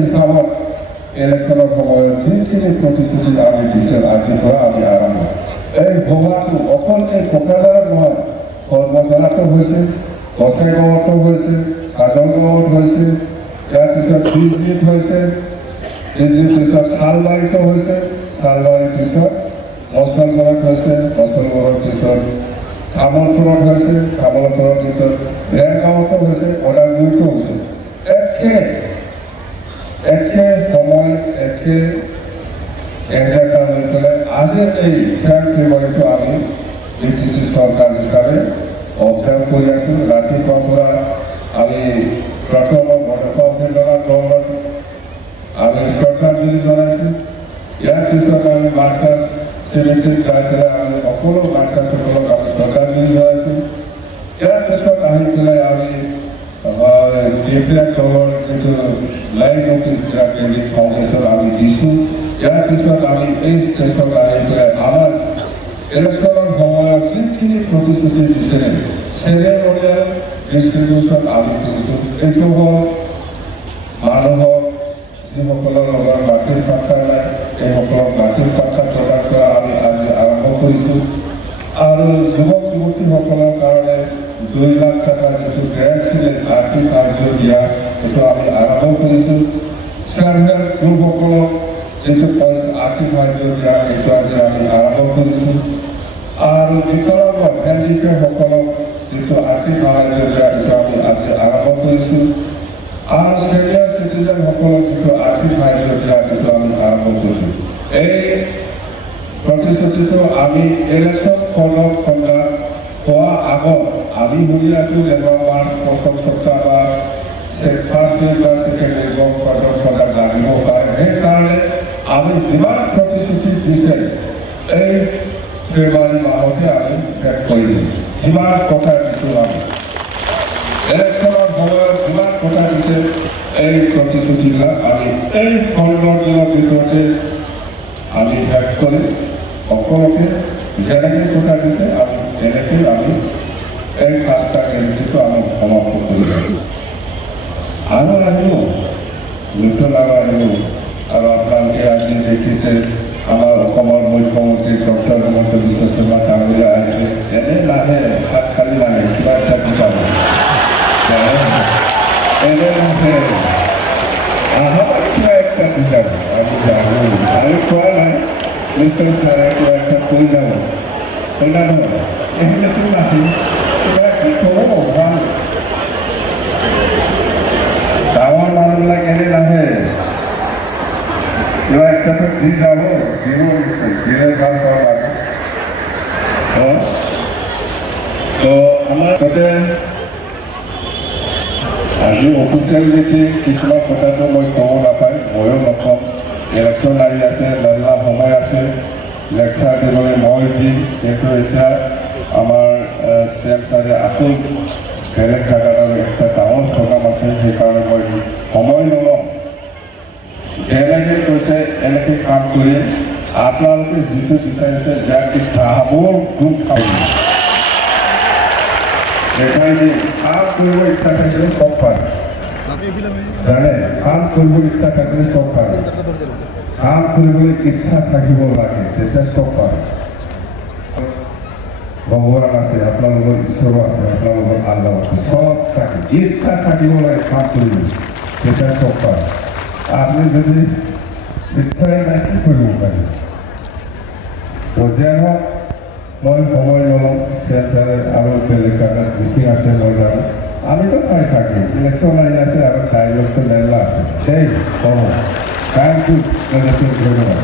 হিচাপত ইলেকশ্যনৰ সময়ত যিখিনি প্ৰতিশ্ৰুতি আমি দিছিল আজিৰ পৰা আমি আৰম্ভ এই ভঙাটো অকল এই কোকৰাঝাৰত নহয় সৰ্বজনাতো হৈছে বছেগাঁৱতো হৈছে কাজলগাঁৱত হৈছে ইয়াৰ পিছত ডিজিত হৈছে ডিজিৰ পিছত চালবাৰীতো হৈছে চালবাৰীৰ পিছত মছলগড়ত হৈছে মছলগড়ৰ পিছত তামোলপুৰত হৈছে তামোলপুৰৰ পিছত দেৰগাঁৱতো হৈছে ওদালগুৰিতো হৈছে একে সময় একে এজেণ্ডা লৈ পেলাই আজিৰ এই 10 ফেব্ৰুৱাৰীটো আমি BTC চৰকাৰ হিচাপে অভ্যাস কৰি আছোঁ ৰাতিপুৱাৰ পৰা আমি প্ৰথম বৰপেটা জিলাৰ দলত আমি শ্ৰদ্ধাঞ্জলি জনাইছোঁ ইয়াৰ পিছত আমি মাৰ্চাছ চিমেণ্টিত যাই পেলাই আমি সকলো মাৰ্চাছসকলক আমি শ্ৰদ্ধাঞ্জলি জনাইছোঁ ইয়াৰ পিছত আহি পেলাই আমি DPR দলৰ যিটো লাইন নটিছ ডেইলি ফাউণ্ডেশ্যন আমি দিছোঁ ইয়াৰ পিছত আমি এই ষ্টেচনত আহি পেলাই আমাৰ ইলেকশ্যনৰ সময়ত যিখিনি প্ৰতিশ্ৰুতি দিছিলে চেৰেমনিয়েল ডিষ্ট্ৰিবিউশ্যন আমি কৰিছোঁ এইটো হ'ল মানুহক যিসকলৰ লগত মাটিৰ পাট্টা নাই এইসকলক মাটিৰ পাট্টা প্ৰদান কৰা আমি আজি আৰম্ভ কৰিছোঁ আৰু যুৱক যুৱতীসকলৰ কাৰণে 2 লাখ টকাৰ যিটো গ্ৰেণ্ট ছিলে আৰ্থিক সাহায্য দিয়া সেইটো আমি আৰম্ভ কৰিছোঁ চেল্ফ হেল্প গ্ৰুপসকলক যিটো আৰ্থিক সাহায্য দিয়া এইটো আজি আমি আৰম্ভ কৰিছোঁ আৰু বিকলাংগ হেণ্ডিকেপসকলক যিটো আৰ্থিক সাহায্য দিয়া এইটো আমি আজি আৰম্ভ কৰিছোঁ আৰু চিনিয়ৰ চিটিজেনসকলক যিটো আৰ্থিক সাহায্য দিয়া এইটো আমি আৰম্ভ কৰিছোঁ এই প্ৰতিশ্ৰুতিটো আমি ইলেকশ্যন হোৱা আগত আমি শুনি আছোঁ যে মাৰ্চ প্ৰথম সপ্তাহ বা ফাৰ্ষ্ট উইক বা ছেকেণ্ড উইকক কণ্ট্ৰল লাগিব পাৰে সেইকাৰণে আমি যিমান প্ৰতিশ্ৰুতি দিছে এই ফেব্ৰুৱাৰী মাহতে আমি শেষ কৰিলোঁ যিমান কথা দিছোঁ আমি ইলেকশ্যনৰ সময়ত যিমান কথা দিছে এই প্ৰতিশ্ৰুতিবিলাক আমি এই 15 দিনৰ ভিতৰতে আমি শেষ কৰিম সকলোকে যেনেকৈ কথা দিছে আমি এনেকৈ আমি এই 5টা গেৰেণ্টিটো আমি সমাপ্ত কৰিম আৰু আহিব নতুন আৰু আহিব আৰু আপোনালোকে আজি দেখিছে আমাৰ অসমৰ মুখ্যমন্ত্ৰী ডক্টৰ হিমন্ত বিশ্ব শৰ্মা ডাঙৰীয়া আহিছে এনে নাহে হাত খালি নাহে কিবা এটা বিচাৰ এনে নাহে আহক কিবা একটা বিচাৰ আমি যাওঁ আমি কোৱা নাই নিশ্চয় ছাৰে কিবা এটা কৈ যাব হয় না নহয় এনেতো নাহে কিবা কি ক'ব ভাল ডাঙৰ মানুহবিলাক এনে নাহে কিবা একটাতো দি যাব দিব নিশ্চয় দিলে ভাল পাওঁ লাগে তো আমাৰ তাতে আজি অফিচিয়েল মিটিং কিছুমান কথাটো মই ক'ব নাপায় ময়ো নক'ম ইলেকশ্যন আহি আছে লম্বা সময় আছে লেকচাৰ দিবলৈ মই দিম কিন্তু এতিয়া আমাৰ CM ছাৰে আকৌ বেলেগ জেগাত আৰু এটা ডাঙৰ প্ৰগ্ৰাম আছে সেইকাৰণে মই সময় নলওঁ যেনেকৈ কৈছে এনেকৈ কাম কৰিম আপোনালোকে যিটো বিচাৰিছে ইয়াকে ডাবল গুণ খাব সেইকাৰণে কাম কৰিব ইচ্ছা থাকিলে চব পাৰে জানে কাম কৰিব ইচ্ছা থাকিলে চব পাৰে কাম কৰিবলৈ ইচ্ছা থাকিব লাগে তেতিয়া চব পাৰে ভগৱান আছে আপোনালোকৰ ঈশ্বৰো আছে আপোনালোকৰ আল্লাহ আছে চব থাকে ইচ্ছা থাকিব লাগে কাম কৰিব তেতিয়া চব পাৰে আপনি যদি ইচ্ছাই নাই কি কৰিব পাৰিব তো যে হওক মই সময় নলওঁ চেণ্টাৰে আৰু বেলেগ জেগাত মিটিং আছে মই জানো আমিতো ঠাই থাকিম ইলেকশ্যন আহি আছে আৰু টাইমটো মেলা আছে দেই হ'ব থ্যাংক ইউ ধন্যবাদ